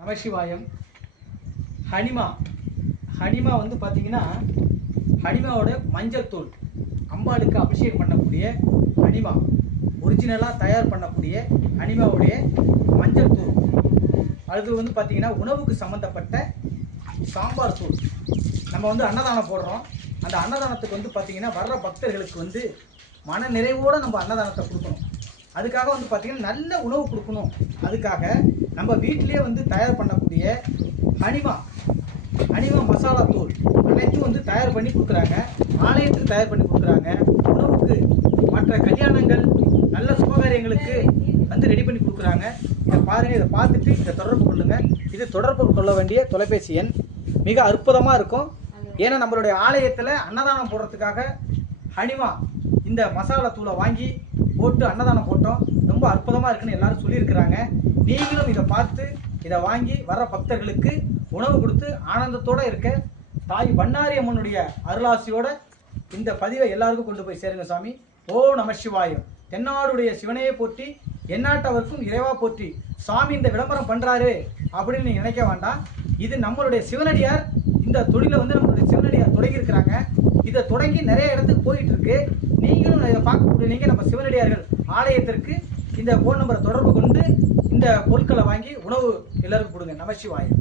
நமசிவாயம். ஹனிமா வந்து பார்த்தீங்கன்னா, ஹனிமாவோட மஞ்சள் தூள், அம்பாளுக்கு அபிஷேகம் பண்ணக்கூடிய ஹனிமா, ஒரிஜினலாக தயார் பண்ணக்கூடிய ஹனிமாவுடைய மஞ்சள் தூள். அது வந்து பார்த்தீங்கன்னா உணவுக்கு சம்மந்தப்பட்ட சாம்பார் தூள். நம்ம வந்து அன்னதானம் போடுறோம். அந்த அன்னதானத்துக்கு வந்து பார்த்தீங்கன்னா வர்ற பக்தர்களுக்கு வந்து மன நிறைவோடு நம்ம அன்னதானத்தை கொடுக்கணும். அதுக்காக வந்து பார்த்திங்கன்னா நல்ல உணவு கொடுக்கணும். அதுக்காக நம்ம வீட்டிலே வந்து தயார் பண்ணக்கூடிய ஹனிமா மசாலா தூள் அனைத்தும் வந்து தயார் பண்ணி கொடுக்குறாங்க. ஆலயத்துக்கு தயார் பண்ணி கொடுக்குறாங்க. உணவுக்கு, மற்ற கல்யாணங்கள், நல்ல சுபகாரியங்களுக்கு வந்து ரெடி பண்ணி கொடுக்குறாங்க. இதை பாருங்கள். இதை பார்த்துட்டு இதை தொடர்பு கொள்ளுங்கள். இது தொடர்பு கொள்ள வேண்டிய தொலைபேசி எண் மிக அற்புதமாக இருக்கும். ஏன்னா நம்மளுடைய ஆலயத்தில் அன்னதானம் போடுறதுக்காக ஹனிமா இந்த மசாலா தூளை வாங்கி போட்டு அன்னதானம் போட்டோம். ரொம்ப அற்புதமாக இருக்குன்னு எல்லாரும் சொல்லியிருக்கிறாங்க. நீங்களும் இதை பார்த்து இதை வாங்கி வர பக்தர்களுக்கு உணவு கொடுத்து ஆனந்தத்தோடு இருக்க தாய் பண்ணாரி அம்மனுடைய அருளாசியோட இந்த பதிவை எல்லாருக்கும் கொண்டு போய் சேருங்க சாமி. ஓ நமசிவாயம். தென்னாடுடைய சிவனையே போற்றி, எந்நாட்டவருக்கும் இறைவா போற்றி. சாமி இந்த விளம்பரம் பண்ணுறாரு அப்படின்னு நீங்கள் நினைக்க வேண்டாம். இது நம்மளுடைய சிவனடியார் இந்த தொழிலை வந்து நம்மளுடைய சிவனடியார் தொடங்கியிருக்கிறாங்க. இதை தொடங்கி நிறைய இடத்துக்கு போயிட்டு இருக்கு. நீங்களும் இதை பார்க்கக்கூடிய நீங்கள் நம்ம சிவனடியார்கள் ஆலயத்திற்கு இந்த ஃபோன் நம்பரை தொடர்பு கொண்டு இந்த பொருட்களை வாங்கி உணவு எல்லாருக்கும் கொடுங்க. நமசிவாயம்.